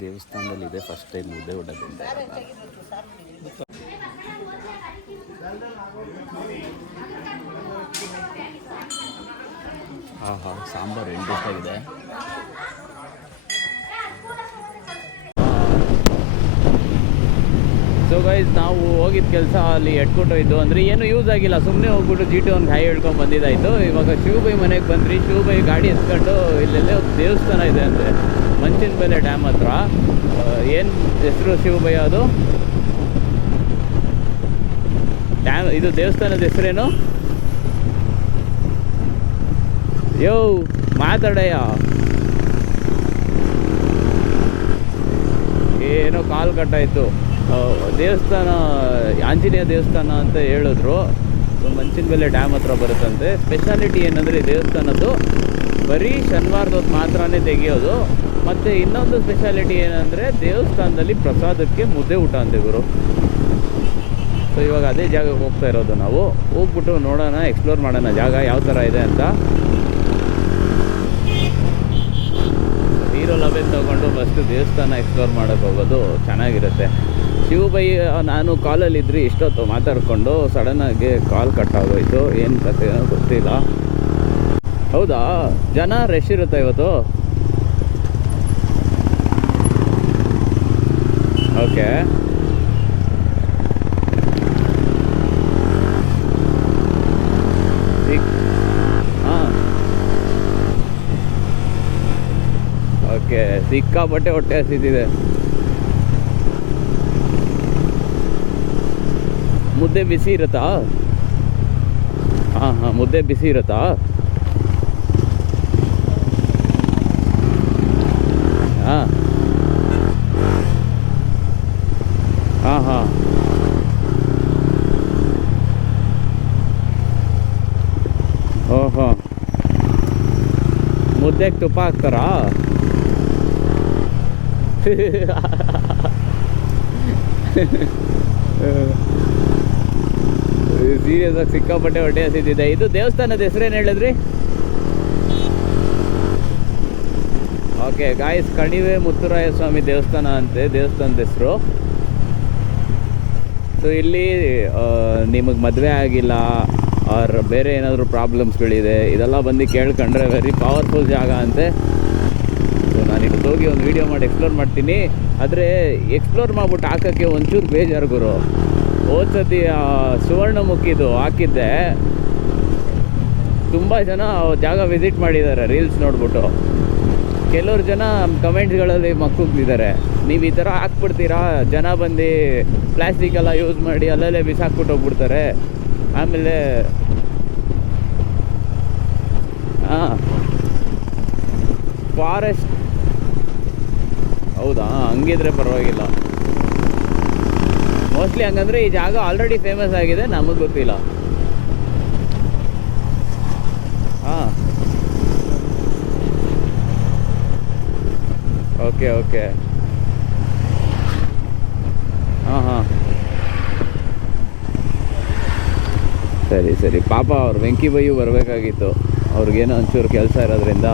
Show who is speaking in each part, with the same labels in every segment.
Speaker 1: ದೇವಸ್ಥಾನದಲ್ಲಿ ಇದೆ first time ಮುದ್ದೆ ತಿಂದೆ ಹಾಂ ಹಾಂ ಸಾಂಬಾರು ಎಂಟಾಗಿದೆ ಗೈಸ್ ನಾವು ಹೋಗಿದ್ದ ಕೆಲಸ ಅಲ್ಲಿ ಎಟ್ಕೊಟ್ಟೋಯ್ತು ಅಂದರೆ ಏನು ಯೂಸ್ ಆಗಿಲ್ಲ. ಸುಮ್ಮನೆ ಹೋಗ್ಬಿಟ್ಟು ಜಿ ಟಿ ಒಂದು ಹಾಯಿ ಹೇಳ್ಕೊಂಡು ಬಂದಿದ್ದಾಯಿತು. ಇವಾಗ ಶಿವಬೈ ಮನೆಗೆ ಬಂದ್ರಿ. ಶಿವಬೈ ಗಾಡಿ ಎತ್ಕೊಂಡು ಇಲ್ಲೆಲ್ಲೇ ದೇವಸ್ಥಾನ ಇದೆ ಅಂತೆ ಮಂಚಿನ ಬೆಲೆ ಡ್ಯಾಮ್ ಹತ್ರ ಏನು ಹೆಸರು ಶಿವಬೈ ಅದು? ಡ್ಯಾಮ್ ಇದು ದೇವಸ್ಥಾನದ ಹೆಸರೇನು? ಯೋ, ಮಾತಾಡಯ್ಯ. ಏನೋ ಕಾಲ್ ಕಟ್ಟಾಯಿತು ದೇವಸ್ಥಾನ, ಆಂಜನೇಯ ದೇವಸ್ಥಾನ ಅಂತ ಹೇಳಿದ್ರು. ಮಂಚಿನ ಮೇಲೆ ಡ್ಯಾಮ್ ಹತ್ರ ಬರುತ್ತಂತೆ. ಸ್ಪೆಷಾಲಿಟಿ ಏನಂದರೆ ದೇವಸ್ಥಾನದ್ದು ಬರೀ ಶನಿವಾರದ ಮಾತ್ರನೇ ತೆಗೆಯೋದು. ಮತ್ತು ಇನ್ನೊಂದು ಸ್ಪೆಷಾಲಿಟಿ ಏನಂದರೆ ದೇವಸ್ಥಾನದಲ್ಲಿ ಪ್ರಸಾದಕ್ಕೆ ಮುದ್ದೆ ಊಟ ಅಂತೆ ಗುರು. ಸೊ ಇವಾಗ ಅದೇ ಜಾಗಕ್ಕೆ ಹೋಗ್ತಾ ಇರೋದು ನಾವು. ಹೋಗ್ಬಿಟ್ಟು ನೋಡೋಣ ಎಕ್ಸ್ಪ್ಲೋರ್ ಮಾಡೋಣ ಜಾಗ ಯಾವ ಥರ ಇದೆ ಅಂತ. ಹೀರೋ ಲಭ್ಯ ತೊಗೊಂಡು ಫಸ್ಟು ದೇವಸ್ಥಾನ ಎಕ್ಸ್ಪ್ಲೋರ್ ಮಾಡೋಕ್ಕೆ ಹೋಗೋದು ಚೆನ್ನಾಗಿರುತ್ತೆ. ಶಿವಬೈ ನಾನು ಕಾಲಲ್ಲಿದ್ರಿ, ಇಷ್ಟೊತ್ತು ಮಾತಾಡಿಕೊಂಡು ಸಡನ್ನಾಗಿ ಕಾಲ್ ಕಟ್ ಆಗೋಯ್ತು ಏನು ಕತೆ ಗೊತ್ತಿಲ್ಲ. ಹೌದಾ? ಜನ ರಶ್ ಇರುತ್ತೆ ಇವತ್ತು. ಓಕೆ. ಓಕೆ, ಸಿಕ್ಕಾಪಟ್ಟೆ ಹೊಟ್ಟೆ ಹಸಿತಿದೆ. ಮುದ್ದೆ ಬಿಸಿ ಇರುತ್ತಾ ಹಾಂ ಹಾಂ ಮುದ್ದೆ ಬಿಸಿ ಇರುತ್ತಾ ಹಾಂ ಹಾಂ ಹಾಂ ಓಹೋ ಮುದ್ದೆಗೆ ತುಪ್ಪ ಹಾಕ್ತಾರಾ ಸೀರಿಯಸ್ ಆಗಿ ಸಿಕ್ಕಾಪಟ್ಟೆ ಹೊಟ್ಟೆ ಹಸಿದಿದೆ ಇದು ದೇವಸ್ಥಾನದ ಹೆಸರೇನು ಹೇಳಿದ್ರಿ? ಓಕೆ, ಗಾಯಸ್, ಕಣಿವೆ ಮುತ್ತುರಾಯ ಸ್ವಾಮಿ ದೇವಸ್ಥಾನ ಅಂತೆ, ದೇವಸ್ಥಾನದ ಹೆಸರು. ಸೊ ಇಲ್ಲಿ ನಿಮಗೆ ಮದುವೆ ಆಗಿಲ್ಲ, ಆರ್ ಬೇರೆ ಏನಾದರೂ ಪ್ರಾಬ್ಲಮ್ಸ್ಗಳಿದೆ, ಇದೆಲ್ಲ ಬಂದು ಕೇಳ್ಕೊಂಡ್ರೆ ವೆರಿ ಪವರ್ಫುಲ್ ಜಾಗ ಅಂತೆ. ಸೊ ನಾನು ಇಲ್ಲಿ ಹೋಗಿ ಒಂದು ವೀಡಿಯೋ ಮಾಡಿ ಎಕ್ಸ್ಪ್ಲೋರ್ ಮಾಡ್ತೀನಿ. ಆದರೆ ಎಕ್ಸ್ಪ್ಲೋರ್ ಮಾಡ್ಬಿಟ್ಟು ಹಾಕೋಕ್ಕೆ ಒಂಚೂರು ಬೇಜಾರು ಗುರು. ಹೋದ ಸತಿ ಸುವರ್ಣಮುಖಿ ಸುವರ್ಣಮುಖಿದು ಹಾಕಿದ್ದೆ. ತುಂಬ ಜನ ಜಾಗ ವಿಸಿಟ್ ಮಾಡಿದ್ದಾರೆ ರೀಲ್ಸ್ ನೋಡ್ಬಿಟ್ಟು. ಕೆಲವ್ರು ಜನ ಕಮೆಂಟ್ಸ್ಗಳಲ್ಲಿ ಮಕ್ಕಳಿದ್ದಾರೆ ನೀವು ಈ ಥರ ಹಾಕ್ಬಿಡ್ತೀರಾ? ಜನ ಬಂದು ಪ್ಲಾಸ್ಟಿಕ್ ಎಲ್ಲ ಯೂಸ್ ಮಾಡಿ ಅಲ್ಲಲ್ಲೇ ಬಿಸಾಕ್ಬಿಟ್ಟು ಹೋಗ್ಬಿಡ್ತಾರೆ. ಆಮೇಲೆ ಹಾಂ ಫಾರೆಸ್ಟ್ ಹೌದಾ? ಹಂಗಿದ್ರೆ ಪರವಾಗಿಲ್ಲ. ಮೋಸ್ಟ್ಲಿ ಹಂಗಂದ್ರೆ ಈ ಜಾಗ ಆಲ್ರೆಡಿ ಫೇಮಸ್ ಆಗಿದೆ, ನಮಗೆ ಗೊತ್ತಿಲ್ಲ. ಹಾಂ. ಓಕೆ ಓಕೆ ಹಾಂ ಹಾಂ. ಸರಿ ಸರಿ. ಪಾಪ ಅವ್ರು ವೆಂಕಿ ಬೈಯು ಬರಬೇಕಾಗಿತ್ತು. ಅವ್ರಿಗೇನೋ ಒಂಚೂರು ಕೆಲಸ ಇರೋದ್ರಿಂದ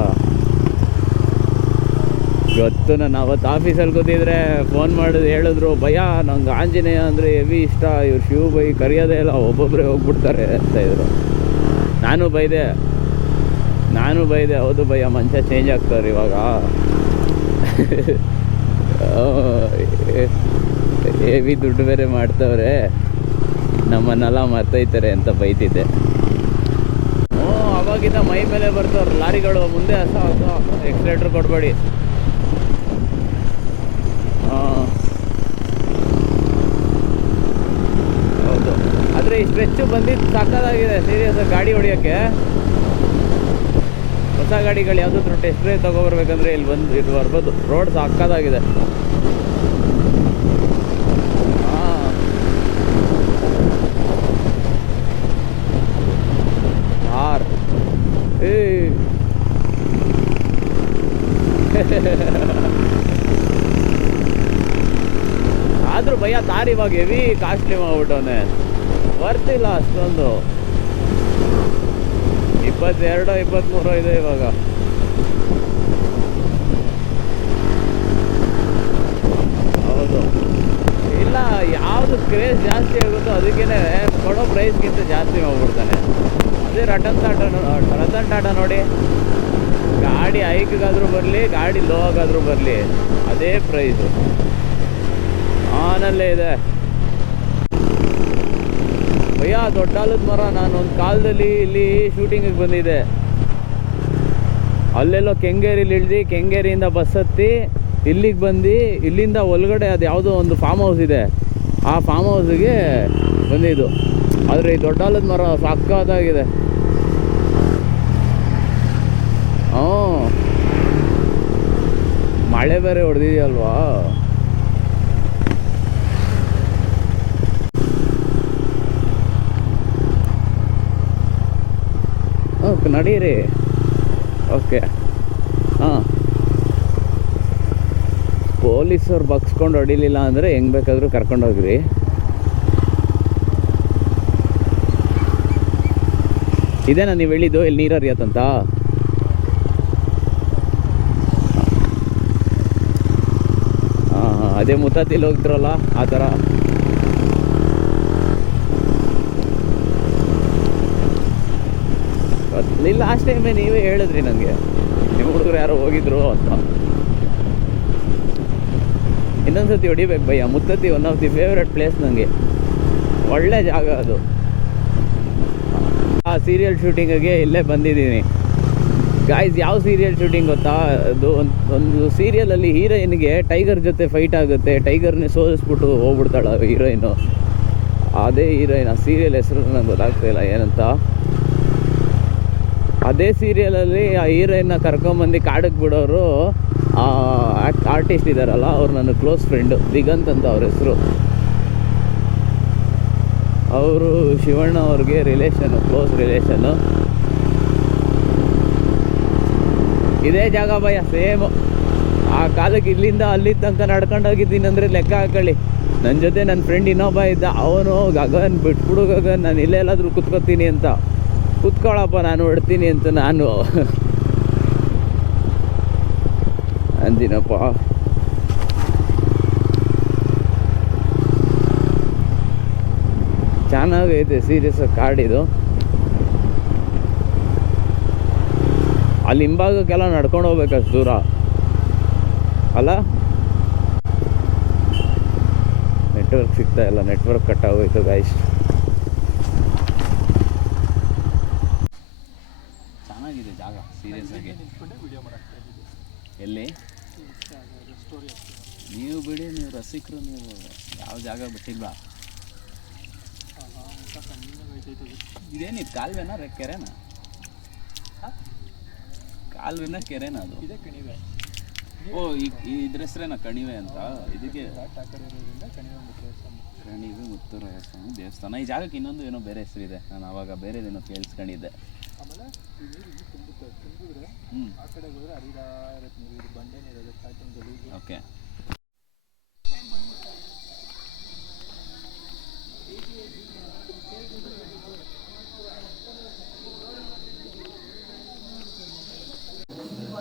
Speaker 1: ಇವತ್ತು ನಾನು ಅವತ್ತು ಆಫೀಸಲ್ಲಿ ಕೂತಿದ್ರೆ ಫೋನ್ ಮಾಡಿದ್ರು ಹೇಳಿದ್ರು, ಭಯ, ನಂಗೆ ಆಂಜನೇಯ ಅಂದರೆ ಹೆವಿ ಇಷ್ಟ, ಇವ್ರು ಶಿವ ಬೈ ಕರೆಯೋದೇ ಇಲ್ಲ ಒಬ್ಬೊಬ್ಬರೇ ಹೋಗ್ಬಿಡ್ತಾರೆ ಅಂತ ಇದ್ರು. ನಾನು ಬೈದೆ ನಾನು ಬೈದೆ, ಹೌದು ಭಯ ಮನುಷ್ಯ ಚೇಂಜ್ ಆಗ್ತಾರೆ ಇವಾಗ. ಹೆವಿ ದುಡ್ಡು ಬೇರೆ ಮಾಡ್ತವ್ರೆ, ನಮ್ಮನ್ನೆಲ್ಲ ಮರ್ತೈತಾರೆ ಅಂತ ಬೈತಿದ್ದೆ. ಅವಾಗಿಂದ ಮೈ ಮೇಲೆ ಬರ್ತವ್ರು, ಲಾರಿಗಳು ಮುಂದೆ ಹಸ ಹಸ ಎಕ್ಸ್ಲೇಟ್ರ್ ಕೊಡಬೇಡಿ ಹೌದು ಆದರೆ ಈ ಸ್ಟ್ರೆಚ್ಚು ಬಂದಿದ್ದು ಸಕ್ಕದಾಗಿದೆ ಸೀರಿಯಸ್ ಗಾಡಿ ಹೊಡಿಯೋಕ್ಕೆ. ಹೊಸ ಗಾಡಿಗಳು ಯಾವುದಾದ್ರೂ ಟೆಸ್ಟ್ ಡ್ರೈವ್ ತೊಗೊಬರ್ಬೇಕಂದ್ರೆ ಇಲ್ಲಿ ಬಂದು ಇದು ಬರ್ಬೋದು. ರೋಡ್ ಸಕ್ಕದಾಗಿದೆ ಆರ್ ಏ. ಆದ್ರೂ ಭಯ ತಾರಿವಾಗ ಹೆವಿ ಕಾಸ್ಟ್ಲಿ ಮಾಡ್ಬಿಟ್ಟವನೆ. ಬರ್ತಿಲ್ಲ ಅಷ್ಟೊಂದು. ಇಪ್ಪತ್ತೆರಡು ಇಪ್ಪತ್ತ್ಮೂರು ಇದೆ ಇವಾಗ. ಹೌದು. ಇಲ್ಲ, ಯಾವುದು ಕ್ರೇಜ್ ಜಾಸ್ತಿ ಆಗುತ್ತೋ ಅದಕ್ಕೇನೆ ಕೊಡೋ ಪ್ರೈಸ್ಗಿಂತ ಜಾಸ್ತಿ ಹೋಗ್ಬಿಡ್ತಾನೆ ಅದೇ ರಟನ್ ಟಾಟಾ ರತನ್ ಟಾಟಾ ನೋಡಿ. ಗಾಡಿ ಹೈಕ್ಗಾದ್ರೂ ಬರಲಿ, ಗಾಡಿ ಲೋ ಆಗಾದ್ರೂ ಬರಲಿ, ಅದೇ ಪ್ರೈಸು ಆನಲ್ಲೇ ಇದೆ. ಭಯ್ಯ ದೊಡ್ಡಾಲದ ಮರ. ನಾನು ಒಂದು ಕಾಲದಲ್ಲಿ ಇಲ್ಲಿ ಶೂಟಿಂಗಿಗೆ ಬಂದಿದ್ದೆ. ಅಲ್ಲೆಲ್ಲೋ ಕೆಂಗೇರಿಲಿ ಇಳ್ದು, ಕೆಂಗೇರಿಯಿಂದ ಬಸ್ ಹತ್ತಿ ಇಲ್ಲಿಗೆ ಬಂದು, ಇಲ್ಲಿಂದ ಒಳಗಡೆ ಅದು ಯಾವುದೋ ಒಂದು ಫಾರ್ಮ್ ಹೌಸ್ ಇದೆ. ಆ ಫಾರ್ಮ್ ಹೌಸಿಗೆ ಬಂದಿದ್ದು. ಆದರೆ ಈ ದೊಡ್ಡಾಲದ ಮರ ಸಾಕಾದಾಗಿದೆ. ಹ್ಞೂ ಮಳೆ ಬೇರೆ ಹೊಡೆದಿದೆಯಲ್ವಾ? ಓಕೆ ನಡೀರಿ. ಓಕೆ ಹಾಂ. ಪೊಲೀಸರು ಬಗ್ಸ್ಕೊಂಡು ಹೊಡಿಲಿಲ್ಲ ಅಂದರೆ ಹೆಂಗೆ ಬೇಕಾದರೂ ಕರ್ಕೊಂಡು ಹೋಗ್ರಿ. ಇದೇನಾ ನೀವು ಹೇಳಿದ್ದು? ಇಲ್ಲಿ ನೀರು ಹರಿಯತ್ತಂತ ಹಾಂ ಹಾಂ, ಅದೇ ಮುತ್ತಾತಿಲ್ಲಿ ಹೋಗ್ತಿರಲ್ಲ, ಆ ಥರ ಇಲ್ಲ ಲಾಸ್ಟ್ ಟೈಮ್ ನೀವೇ ಹೇಳಿದ್ರಿ ನನಗೆ ನಿಮ್ಮ ಹುಡುಗರು ಯಾರೋ ಹೋಗಿದ್ರು ಅಂತ. ಇನ್ನೊಂದ್ಸತಿ ಹೊಡಿಬೇಕು bhaiya, Muthathi one of the favourite place ನನಗೆ ಒಳ್ಳೆ ಜಾಗ ಅದು. ಆ ಸೀರಿಯಲ್ ಶೂಟಿಂಗಿಗೆ ಇಲ್ಲೇ ಬಂದಿದ್ದೀನಿ. ಗಾಯ್ಸ್ ಯಾವ ಸೀರಿಯಲ್ ಶೂಟಿಂಗ್ ಗೊತ್ತಾ? ಅದು ಒಂದು ಒಂದು ಸೀರಿಯಲಲ್ಲಿ ಹೀರೋಯಿನ್ಗೆ ಟೈಗರ್ ಜೊತೆ ಫೈಟ್ ಆಗುತ್ತೆ. ಟೈಗರ್ನೇ ಸೋಲಿಸ್ಬಿಟ್ಟು ಹೋಗ್ಬಿಡ್ತಾಳೆ ಹೀರೋಯಿನು ಅದೇ ಹೀರೋಯಿನ್ ಆ ಸೀರಿಯಲ್ ಹೆಸರು ನಂಗೆ ಗೊತ್ತಾಗ್ತಾ ಇಲ್ಲ ಏನಂತ. ಅದೇ ಸೀರಿಯಲಲ್ಲಿ ಆ ಹೀರೋಯಿನ್ನ ಕರ್ಕೊಂಬಂದು ಕಾಡಕ್ಕೆ ಬಿಡೋರು ಆರ್ಟಿಸ್ಟ್ ಇದ್ದಾರಲ್ಲ ಅವ್ರು ನನ್ನ ಕ್ಲೋಸ್ ಫ್ರೆಂಡು ದಿಗಂತ್ ಅಂತ ಅವ್ರ ಹೆಸರು. ಅವರು ಶಿವಣ್ಣ ಅವ್ರಿಗೆ ರಿಲೇಷನು ಕ್ಲೋಸ್ ರಿಲೇಷನ್ನು ಇದೇ ಜಾಗ ಭಯ ಸೇಮ್ ಆ ಕಾಲಕ್ಕೆ ಇಲ್ಲಿಂದ ಅಲ್ಲಿ ತನಕ ನಡ್ಕೊಂಡು ಹೋಗಿದ್ದೀನಿ ಅಂದರೆ ಲೆಕ್ಕ ಹಾಕೊಳ್ಳಿ. ನನ್ನ ಜೊತೆ ನನ್ನ ಫ್ರೆಂಡ್ ಇನ್ನೊಬ್ಬ ಇದ್ದ, ಅವನು ಗಗನ್ ಬಿಟ್ಬಿಡು ಗಗನ್, ನಾನು ಇಲ್ಲೇ ಎಲ್ಲಾದರೂ ಕುತ್ಕೋತೀನಿ ಅಂತ. ಕುತ್ಕೊಳ್ಳಪ್ಪ ನಾನು ಹೊಡ್ತೀನಿ ಅಂತ ನಾನು. ಅಂದಿನಪ್ಪ. ಚೆನ್ನಾಗೈತೆ ಸೀರಿಯಸ್ ಕಾಡಿದು ಅಲ್ಲಿ ಹಿಂಭಾಗಕ್ಕೆಲ್ಲ ನಡ್ಕೊಂಡು ಹೋಗ್ಬೇಕಷ್ಟು ದೂರ. ಅಲ್ಲ? ನೆಟ್ವರ್ಕ್ ಸಿಗ್ತಾ ಇಲ್ಲ ನೆಟ್ವರ್ಕ್ ಕಟ್ ಆಗೋಯ್ತು ಗಾಯ್ಸ್ ಚೆನ್ನಾಗಿದೆ ಜಾಗ ಸೀರಿಯಸ್ ಆಗಿ ಎಲ್ಲಿ ನೀವು ಬಿಡಿ ನೀವು ಯಾವ ಜಾಗ ಬಿಟ್ಟಿಲ್ವಾ ಇದೇನಿದು ಕಾಲುವೆನಾ ರೇ ಕೆರೆನಾ? ಕಾಲುವೆನ ಕೆರೆನಾ ಅದು?
Speaker 2: ಇದೆ ಕಣಿವೆ.
Speaker 1: ಓ ಇದ್ರ ಹೆಸರೇನಾ ಕಣಿವೆ ಅಂತ? ಇದಕ್ಕೆ
Speaker 2: ಕಣಿವೆ
Speaker 1: ಮುತ್ತುರಾಯ ಸ್ವಾಮಿ ದೇವಸ್ಥಾನ. ಈ ಜಾಗಕ್ಕೆ ಇನ್ನೊಂದು ಏನೋ ಬೇರೆ ಹೆಸರಿದೆ ನಾನು ಅವಾಗ ಬೇರೆದೇನೋ ಕೇಳಿಸ್ಕೊಂಡಿದ್ದೆ.
Speaker 2: ಆಮೇಲೆ ಈ ನೀರು ತುಂಬಿದ್ರೆ
Speaker 1: ಹ್ಞೂ
Speaker 2: ಆ ಕಡೆ ಹೋದ್ರೆ ನೀರು ಬಂಡೆ ನೀರು ಇದೆ ಸ್ಟಾರ್ಟಿಂಗಲ್ಲಿ
Speaker 1: ಓಕೆ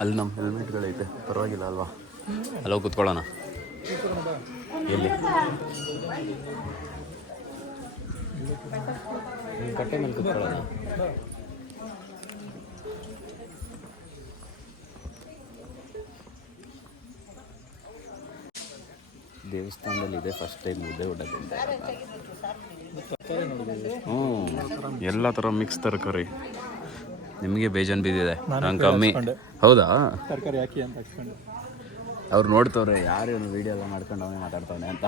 Speaker 1: ಅಲ್ಲಿ ನಮ್ಮ ಹೆಲ್ಮೆಟ್ಗಳೈತೆ. ಪರವಾಗಿಲ್ಲ ಅಲ್ವಾ? ಅಲ್ಲೋಗಿ ಕೂತ್ಕೊಳ್ಳೋಣ. ಎಲ್ಲಿ? ಕಟ್ಟೆ ಮೇಲೆ ಕೂತ್ಕೊಳ್ಳೋಣ. ದೇವಸ್ಥಾನದಲ್ಲಿ ಇದೆ ಫಸ್ಟ್ ಟೈಮ್ ಮುದ್ದೆ ಊಟ ತಿಂದೆ ಹ್ಞೂ ಎಲ್ಲ ಥರ ಮಿಕ್ಸ್ ತರಕಾರಿ. ನಿಮಗೆ ಬೇಜಾನ್ ಬಿದ್ದಿದೆ ನಾನು ಕಮ್ಮಿ. ಹೌದಾ?
Speaker 2: ತರಕಾರಿ ಹಾಕಿ ಅಂತ ಹಚ್ಕೊಂಡೆ.
Speaker 1: ಅವ್ರು ನೋಡ್ತವ್ರೆ ಯಾರು ಇವನು ವೀಡಿಯೋ ಎಲ್ಲ ಮಾಡ್ಕೊಂಡು ಅವನೇ ಮಾತಾಡ್ತಾವನೆ ಅಂತ.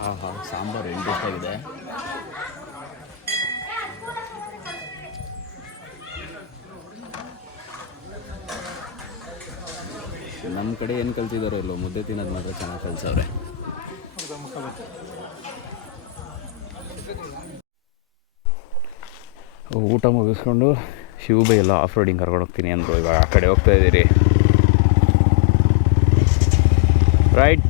Speaker 1: ಹಾಂ ಹಾಂ ಸಾಂಬಾರು ಆಗಿದೆ? ನಮ್ಮ ಕಡೆ ಏನು ಕಲ್ತಿದ್ದಾರೆ ಇಲ್ಲೋ ಮುದ್ದೆ ತಿನ್ನೋದು ಮಾತ್ರ ಚೆನ್ನಾಗಿ ಕಲಿಸವ್ರೆ. ಊಟ ಮುಗಿಸ್ಕೊಂಡು ಶಿವಬೈ ಎಲ್ಲ ಆಫ್ ರೋಡಿಂಗ್ ಕರ್ಕೊಂಡು ಹೋಗ್ತೀನಿ ಅಂದರು. ಇವಾಗ ಆ ಕಡೆ ಹೋಗ್ತಾ ಇದ್ದೀರಿ. ರೈಟ್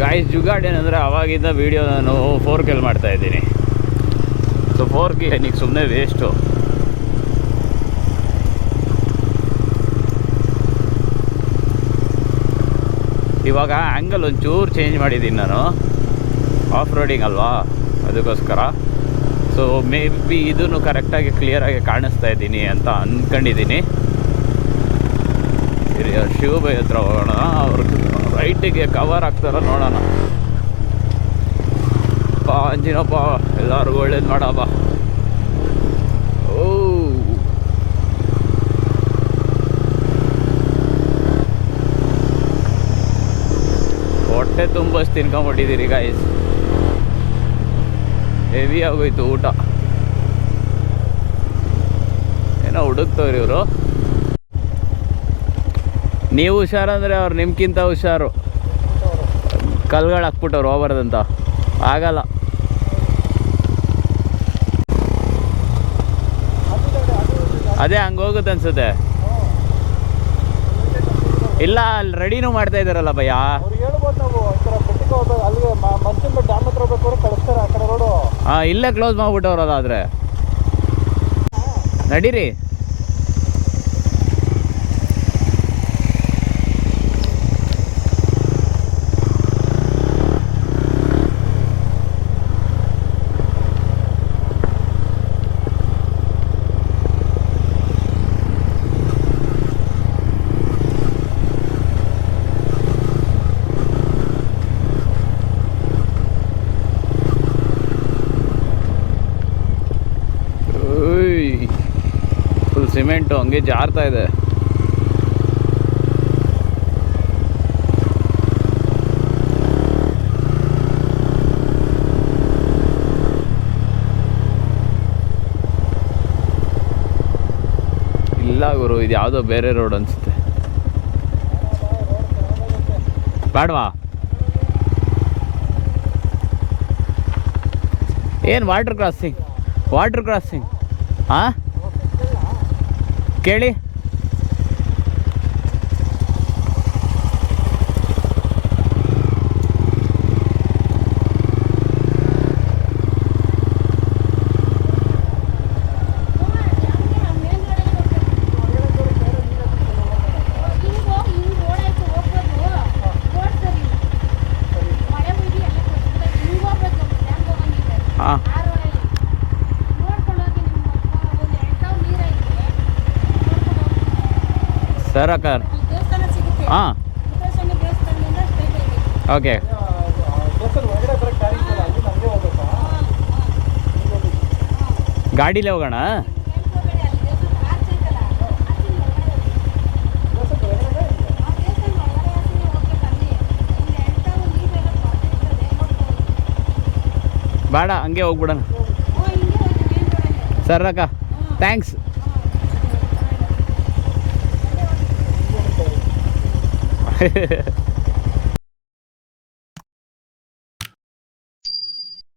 Speaker 1: ಗಾಯ್ಸ್ ಜುಗಾಡ್ ಏನಂದರೆ ಅವಾಗಿಂದ ವೀಡಿಯೋ ನಾನು ಫೋರ್ ಕೆಲ್ ಮಾಡ್ತಾ ಇದ್ದೀನಿ. ಸೊ ಫೋರ್ ಕೆ ನೀವು ಸುಮ್ಮನೆ ವೇಸ್ಟು ಇವಾಗ ಆ್ಯಂಗಲ್ ಒಂಚೂರು ಚೇಂಜ್ ಮಾಡಿದ್ದೀನಿ ನಾನು. ಆಫ್ ರೋಡಿಂಗ್ ಅಲ್ವಾ? ಅದಕ್ಕೋಸ್ಕರ. ಸೊ ಮೇ ಬಿ ಇದನ್ನು ಕರೆಕ್ಟಾಗಿ ಕ್ಲಿಯರಾಗಿ ಕಾಣಿಸ್ತಾ ಇದ್ದೀನಿ ಅಂತ ಅಂದ್ಕೊಂಡಿದ್ದೀನಿ ಅವ್ರು ಶಿವಬೈ ಹತ್ರ ಹೋಗೋಣ ಅವ್ರ ರೈಟಿಗೆ ಕವರ್ ಆಗ್ತಾರ ನೋಡೋಣ. ಬಾ ಅಂಜಿನಪ್ಪ ಎಲ್ಲರಿಗೂ ಒಳ್ಳೇದು ಮಾಡಪ್ಪ ಓ. ಹೊಟ್ಟೆ ತುಂಬಷ್ಟು ತಿನ್ಕೊಂಬಿಟ್ಟಿದ್ದೀರಿ ಗಾಯ್ಸ್ ಹೆವಿ ಆಗೋಯ್ತು ಊಟ. ಏನೋ ಹುಡುಕ್ತವ್ರಿ ಇವರು. ನೀವು ಹುಷಾರಂದರೆ ಅವ್ರು ನಿಮ್ಗಿಂತ ಹುಷಾರು. ಕಲ್ಗಳು ಹಾಕ್ಬಿಟ್ಟವ್ರು ಹೋಗ್ಬಾರ್ದಂತ ಆಗಲ್ಲ. ಅದೇ ಹಂಗೆ ಹೋಗುತ್ತೆ ಅನ್ಸುತ್ತೆ. ಇಲ್ಲ, ಅಲ್ಲಿ ರೆಡಿನೂ ಮಾಡ್ತಾ ಇದ್ದಾರಲ್ಲ ಭಯ್ಯ.
Speaker 2: ಅಲ್ಲಿಗೆ ಮಂಚನ್ ಡ್ಯಾಮ್ ಹತ್ರ ಹೋಗ್ಬೇಕು ಕಳಿಸ್ತಾರೆ ಆ ಕಡೆ ರೋಡು.
Speaker 1: ಹಾಂ ಇಲ್ಲೇ ಕ್ಲೋಸ್ ಮಾಡ್ಬಿಟ್ಟವ್ರು ಅದಾದರೆ. ನಡೀರಿ. ಸಿಮೆಂಟು ಹಂಗೆ ಜಾರ್ತಾ ಇದೆ. ಇಲ್ಲ ಗುರು, ಇದು ಯಾವುದೋ ಬೇರೆ ರೋಡ್ ಅನ್ಸುತ್ತೆ. ಬೇಡವಾ ಏನು ವಾಟರ್ ಕ್ರಾಸಿಂಗ್ ವಾಟರ್ ಕ್ರಾಸಿಂಗ್ ಹಾಂ ಕೇಳಿ
Speaker 3: ಬರ್ತದೆ ನೋಡ್ಬೋದು
Speaker 1: ಬೇಡ ಹಂಗೆ ಹೋಗ್ಬಿಡೋಣ.
Speaker 3: ಓ ಹಿಂಗೆ ಹೋಗಿ ಮೇನ್ ರೋಡಲ್ಲಿ
Speaker 1: ಸರ್ ಅಕ್ಕ ಥ್ಯಾಂಕ್ಸ್
Speaker 3: ಹಾಂ